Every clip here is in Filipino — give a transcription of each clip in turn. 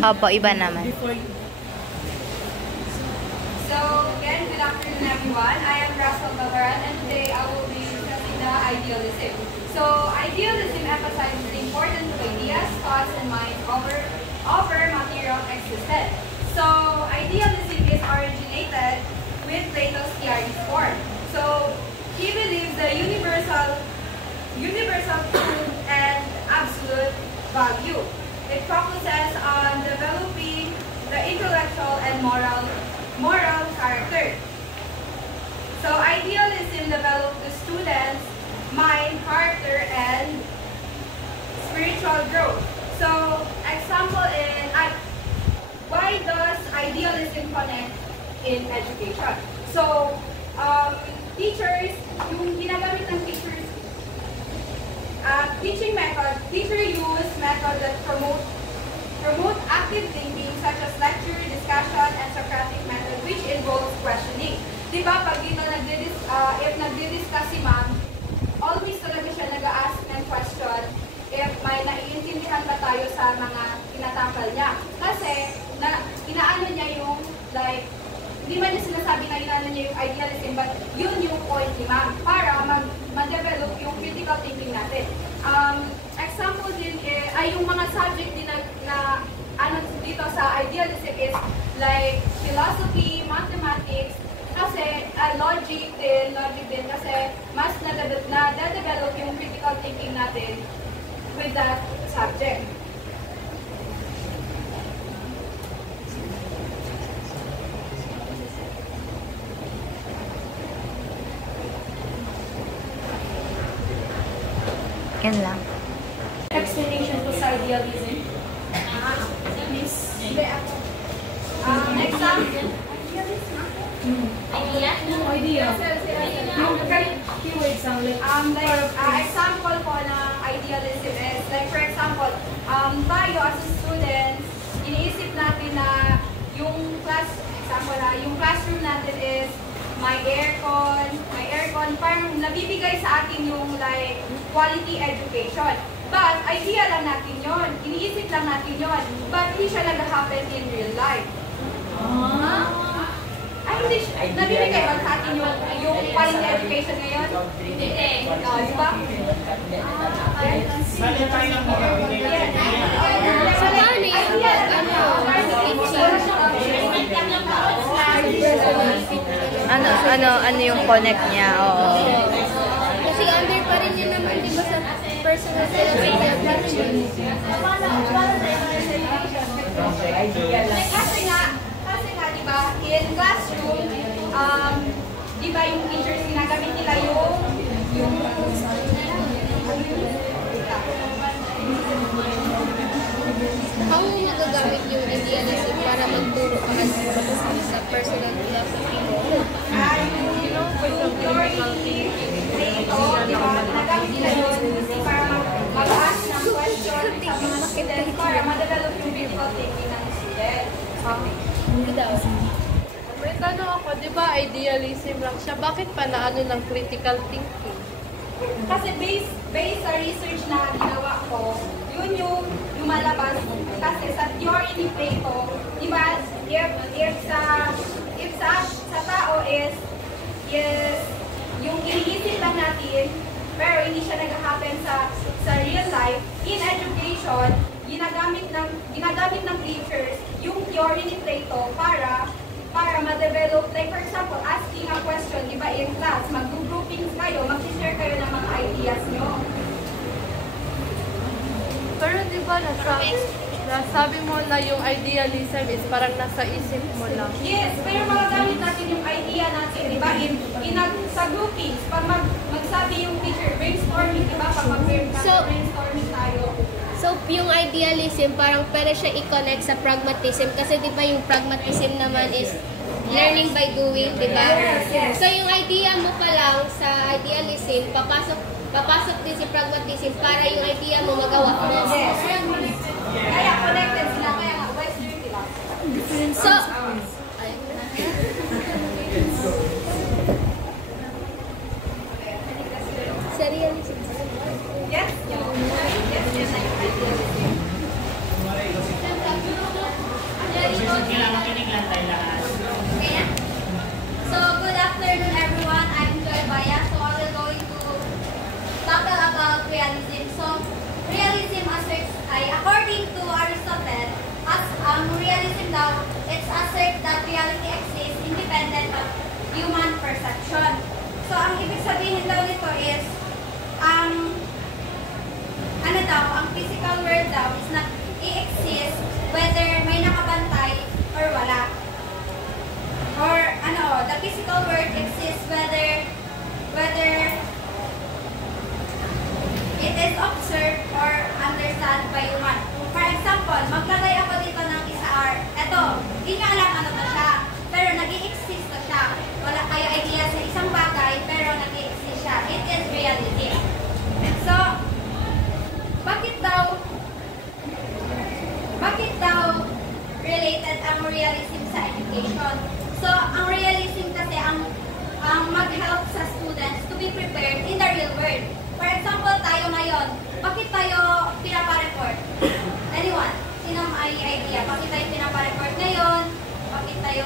Opo, iba naman. So, again, good afternoon everyone. I am Russell Bavaran and today I will be discussing the idealism. So, idealism emphasizes the importance of ideas, thoughts, and minds over material existence. So, idealism is originated with Plato's theory form. So, he believes the universal truth and absolute value. It focuses on developing the intellectual and moral character. So idealism develops the student's mind, character, and spiritual growth. So example in why does idealism connect in education? So teachers, yung ginagamit ng teachers teaching method, teacher use method that promote active thinking such as lecture, discussion, and Socratic method which involves questioning. Diba pag dito if nagdi-discuss si ma'am, always talaga siya nag-ask ng question if may naiintindihan ba tayo sa mga tinatakal niya. Kasi inaano niya yung like, hindi man niya sinasabi na inaano niya yung idealism, but yun yung point ni ma'am para mag-develop yung critical thinking natin. Example din ay yung mga subject din na ano dito sa idealism is like philosophy, mathematics, kasi logic din kasi mas na-develop yung critical thinking natin with that subject. Yan lang. Explanation to sa idealism. Example. Idea. Keyword sound like example po ng idealism is like for example, tayo as a student, iniisip natin na yung yung classroom natin is may aircon, parang nabibigay sa atin yung like quality education. But idea lang natin yon, iniisip lang natin yon, but hindi siya nag-happen in real life. Ay, hindi siya, nabibigay ba sa atin yung quality education ngayon? Hindi. Di ba? So, paano Ano yung connect niya? Oo. kasi under pa rin yun naman, di ba, sa personal development. Kasi nga, di ba, in classroom, di ba yung teachers ginagamit nila yung How mo magagamit yung idealism para magturo ka sa personal philosophy mo? Yung theory, Plato, di ba, ginagamit nila yun para mag-ask ng question sa mga students para ma-develop yung critical thinking ng student. Hindi daw. May tanong ako, di ba idealism lang siya? Bakit pa naano ng critical thinking? Kasi based sa research na ginawa ko, yun yung lumalabas. Kasi sa theory ni Plato, di ba, if sa tao is yung iniisip lang natin, pero hindi siya nag-happen sa real life, in education, ginagamit ng teachers yung theory ni Plato para ma-develop, like for example, asking a question, di ba, in class, mag-groupings kayo, mag-share kayo ng mga ideas nyo. Pero di ba nasabi mo na yung idealism is parang nasa isip mo lang? Yes, pero magagamit natin yung idea natin, di ba, sa groupings, pag magsabi yung teacher, brainstorming, di ba, pag mag-brainstorming tayo. So, yung idealism, parang pwede siya i-connect sa pragmatism. Kasi di ba yung pragmatism naman is learning by doing, di ba? Yes. So, yung idea mo pa lang sa idealism, papasok din si pragmatism para yung idea mo magawa mo. Yes. Kaya connected sila, kaya nga, Western philosophy. So, sa realism. Yes? Yes. Kailangan makinig lang tayo lahat. Okay na? So, good afternoon everyone. I'm Joy Baya. So, I will going to tackle about realism. So, realism asserts, according to Aristotle, as realism daw, it's assert that reality exists independent of human perception. So, ang ibig sabihin daw nito is, ano daw, ang physical world daw is not i-exist whether may nakabantay or wala. Or ano, the physical world exists whether it is observed or understood by human. For example, maglagay ako dito ng isa eto, hindi nga alam ano to siya, pero nag-i-exist to siya. Wala kayo idea sa isang bagay, pero nag-i-exist siya. It is reality. So, bakit daw related ang realism sa education? So, ang realism kasi ang mag-help sa students to be prepared in the real world. For example, tayo ngayon, bakit tayo pinapa-report? Anyone? Sino may idea? Bakit tayo pinapa-report ngayon? Bakit tayo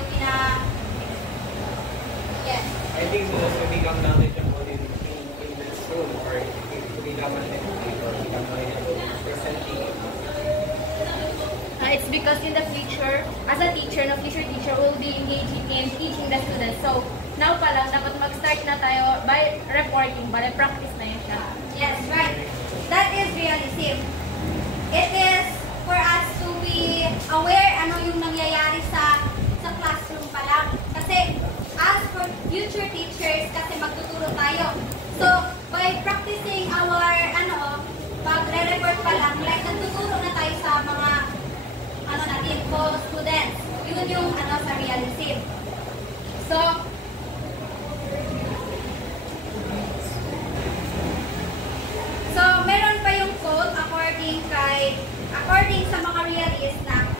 Yes. I think because to become knowledgeable in this room or to become an educator, become knowledgeable in presenting. It's because in the future, as a teacher, future teacher will be engaging in teaching the students. So, now pa lang, dapat mag-start na tayo by reporting, by practice na yun siya. Yes, right. That is realism. It is for us to be aware ano yung nangyayari sa classroom pa lang. Kasi, as for future teachers, kasi magtuturo tayo. So, by practicing our, pag-re-report pa lang, like, nagtuturo na tayo sa mga natin po students. Yun yung sa realism. So meron pa yung quote according sa mga realist na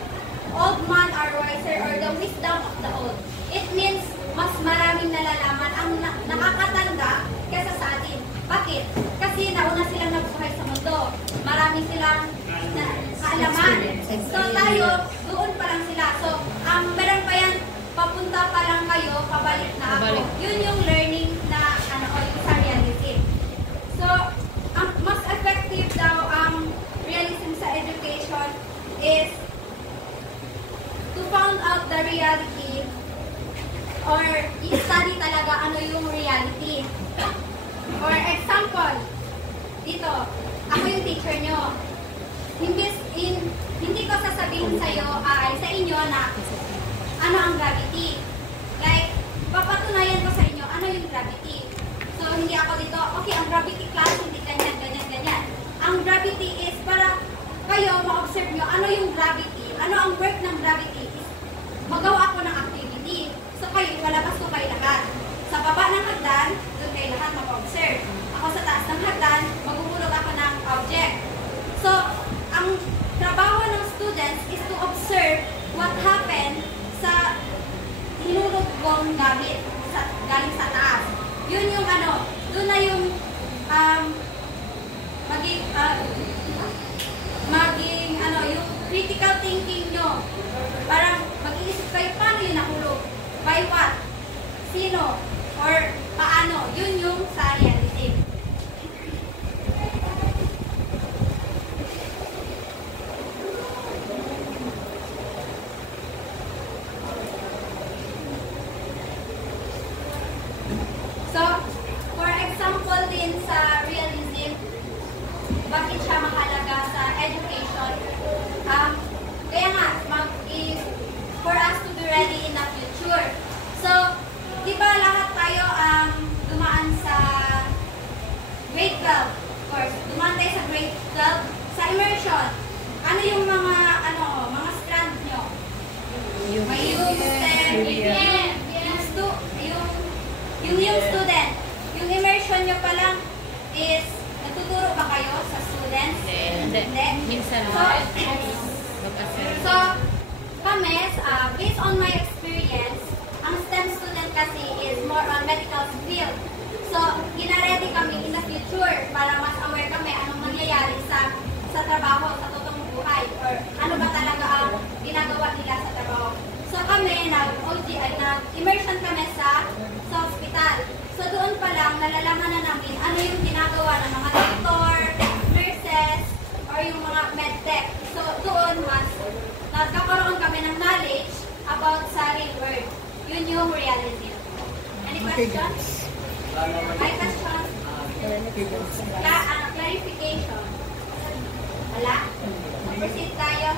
old man are wiser or the wisdom of the old. It means mas maraming nalalaman ang nakakatanda kaysa sa atin. Bakit? Kasi nauna silang nabuhay sa mundo. Marami silang kaalaman. So tayo, doon pa lang sila. So, meron pa yan, papunta pa lang kayo, pabalik na ako. Yun yung learning na, yung sa realism. So, ang mas effective daw ang realism sa education is to find out the reality or i-study talaga ano yung reality. For example, dito, ako yung teacher nyo. Hindi ko sasabihin sa inyo na ano ang gravity. Like, papatunayan ko sa inyo ano yung gravity. So, hindi ako dito, okay, ang gravity class, hindi ganyan, ganyan, ganyan. Ang gravity is para kayo ma-observe nyo ano yung gravity, ano ang work ng gravity is magawa ako ng activity. So, kayo, ilalabas ko kayo lahat. Sa baba ng hagdan, doon kayo lahat mag-observe. Ako sa taas ng hagdan, maguhulog ako ng object. So, ang trabaho ng students is to observe what happened sa hinulog kong gamit galing sa taas. Yun yung doon na yung yung critical thinking nyo. Parang mag-iisip kayo paano yun nahulog. By what? Sino? Or paano? Yun yung sa realism. So, for example din sa realism, bakit siya mahalaga sa education? Kaya nga, for us to be ready in the future. So, di ba lahat tayo dumaan sa grade 12? Of course, dumaan tayo sa grade 12 sa immersion. Ano yung mga strand nyo? May yung STEM, yung student. Yung immersion nyo pa lang is, natuturo ba kayo sa students? Hindi. Minsan. So, kami, based on my experience, ang STEM student kasi is more on medical field. So, gina-ready kami in the future para mas aware kami anong mangyayari sa trabaho, sa totoong buhay, or ano ba talaga ang ginagawa nila sa trabaho. nandun kami sa hospital. So doon pa lang, nalalaman na namin ano yung ginagawa ng mga doctor, nurses, or yung mga medtech. So doon mas nagkakaroon kami ng knowledge about sa real world. Yun yung reality. Any questions? May questions? Clarification. Wala? Proceed tayo.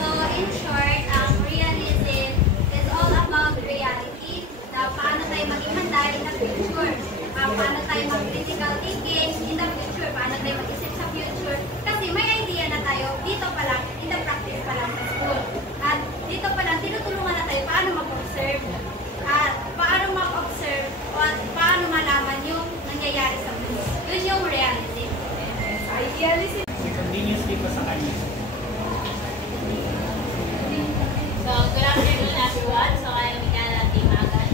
So, in short, ang realism is all about reality. Na paano tayo maging handa in the future. Paano tayo mag-critical thinking in the future. Paano tayo mag-isip sa future. Kasi may idea na tayo dito pa lang, in the practice pa lang sa school. At dito pa lang, tinutulungan na tayo paano mag-observe. At paano mag-observe at paano malaman yung nangyayari sa mundo. Yun yung reality. Idealism. Continuously pa sa kanya. So, good afternoon everyone. So, I am Miguel Timagan.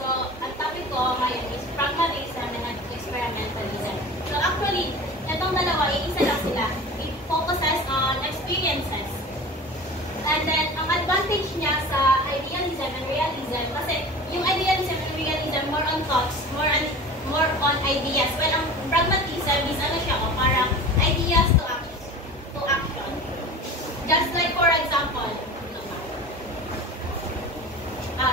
So, ang topic ko ngayon is pragmatism and experimentalism. So, actually, itong dalawa, isa lang sila. It focuses on experiences. And then, ang advantage niya sa idealism and realism, kasi yung idealism and realism more on thoughts, more on ideas. Well, ang pragmatism is ano siya, parang ideas to action. Just like for example,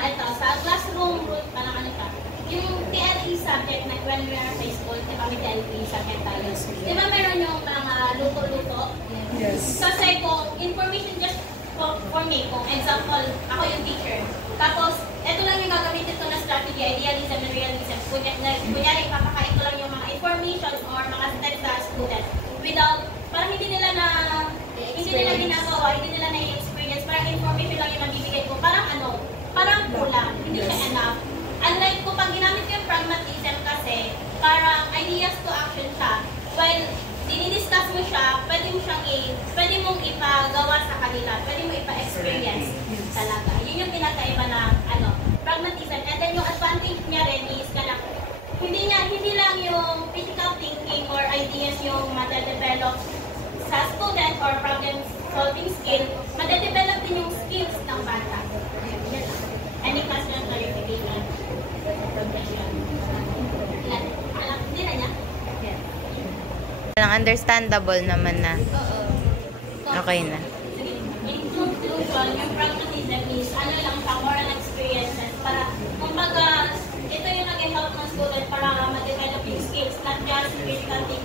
ito, sa classroom rule, parang ano siya, yung TLE subject na when we are high school, di ba may TLE subject tayo? Di ba meron yung mga luto-luto? Yes. Kasi kung information just for me, kung example, ako yung teacher, tapos, ito lang yung gagamitin ko na strategy, idealism and realism. Kunyari, papakain ko lang yung mga information or mga steps sa students without, parang hindi nila ginagawa, hindi nila na-experience, parang information lang yung mabibigay ko. Parang parang kulang, hindi siya enough. Unlike kung pag ginamit ko yung pragmatism kasi, parang ideas to action siya. While dinidiscuss mo siya, pwede mong ipagawa sa kanila, pwede mo ipa-experience talaga. Yun yung pinakaiba ng pragmatism. And then yung advantage niya rin is hindi lang yung critical thinking or ideas yung madadevelop sa student or problem solving skill, madadevelop din yung skills ng bata. Any question, clarification? Hindi na niya? Understandable naman na. Okay na. In conclusion, yung pragmatism is lang siya, more on experiences para, kumbaga, ito yung nag-help ng student para ma-develop yung skills, not just critical thinking